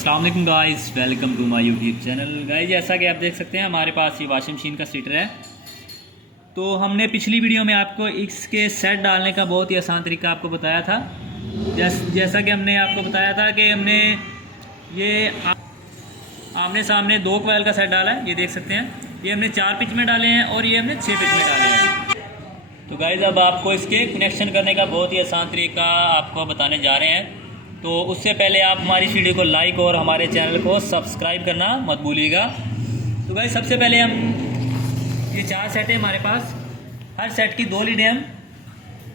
अस्सलाम वालेकुम guys, welcome to my YouTube channel. Guys जैसा कि आप देख सकते हैं हमारे पास ये वॉशिंग मशीन का सीटर है। तो हमने पिछली वीडियो में आपको इसके सेट डालने का बहुत ही आसान तरीका आपको बताया था। जैसा कि हमने आपको बताया था कि हमने ये आमने सामने 2 कॉइल का सेट डाला है। ये देख सकते हैं, ये हमने 4 पिच में डाले हैं और ये हमने 6 पिच में डाले हैं। तो गाइस अब आपको इसके कनेक्शन करने का बहुत ही आसान तरीका आपको बताने जा रहे हैं। तो उससे पहले आप हमारी इस वीडियो को लाइक और हमारे चैनल को सब्सक्राइब करना मत भूलिएगा। तो गाइस सबसे पहले हम ये 4 सेट है हमारे पास, हर सेट की 2 लीडें हम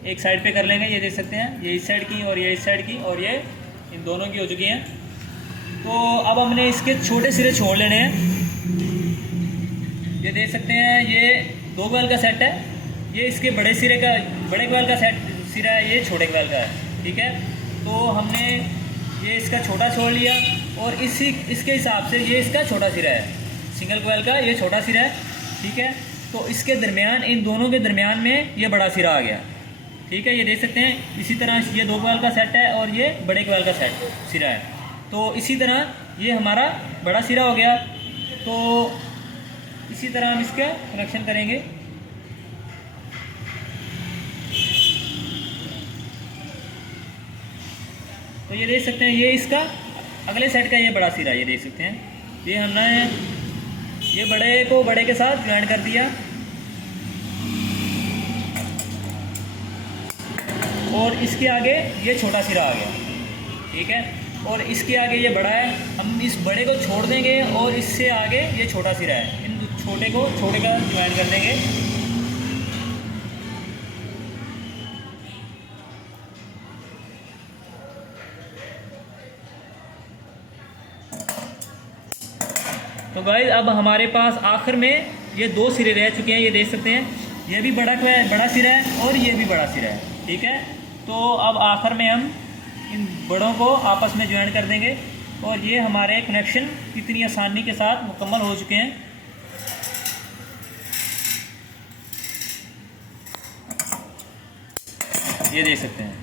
एक साइड पे कर लेंगे। ये देख सकते हैं, ये इस साइड की और ये इस साइड की, और ये इन दोनों की हो चुकी हैं। तो अब हमने इसके छोटे सिरे छोड़ लेने हैं। ये देख सकते हैं, ये 2 कॉइल का सेट है, ये इसके बड़े कॉइल का सिरा है, ये छोटे कॉइल का है। ठीक है, तो हमने ये इसका छोटा छोड़ लिया और इसके हिसाब से ये इसका छोटा सिरा है, सिंगल कॉइल का ये छोटा सिरा है। ठीक है, तो इसके दरमियान, इन दोनों के दरमियान में ये बड़ा सिरा आ गया। ठीक है, ये देख सकते हैं, इसी तरह ये 2 कॉइल का सेट है और ये बड़े कॉइल का सिरा है। तो इसी तरह ये हमारा बड़ा सिरा हो गया। तो इसी तरह हम इसका कनेक्शन करेंगे। तो ये देख सकते हैं, ये इसका अगले सेट का ये बड़ा सिरा, ये देख सकते हैं, ये हमने ये बड़े को बड़े के साथ ज्वाइन कर दिया और इसके आगे ये छोटा सिरा आ गया। ठीक है, और इसके आगे ये बड़ा है, हम इस बड़े को छोड़ देंगे और इससे आगे ये छोटा सिरा है, इन छोटे का ज्वाइन कर देंगे। तो गाइस अब हमारे पास आखिर में ये 2 सिरे रह चुके हैं। ये देख सकते हैं, ये भी बड़ा सिरा है और ये भी बड़ा सिरा है। ठीक है, तो अब आखिर में हम इन बड़ों को आपस में ज्वाइन कर देंगे और ये हमारे कनेक्शन कितनी आसानी के साथ मुकम्मल हो चुके हैं। ये देख सकते हैं,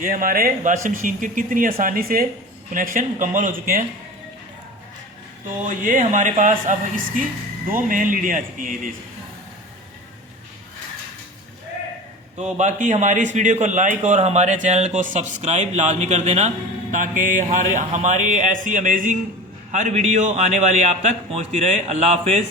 ये हमारे वॉशिंग मशीन के कितनी आसानी से कनेक्शन मुकम्मल हो चुके हैं। तो ये हमारे पास अब इसकी 2 मेन लीडें आ चुकी हैं, ये देख सकते हैं। तो बाकी हमारी इस वीडियो को लाइक और हमारे चैनल को सब्सक्राइब लाजमी कर देना, ताकि हमारी ऐसी अमेजिंग हर वीडियो आने वाली आप तक पहुंचती रहे। अल्लाह हाफिज़।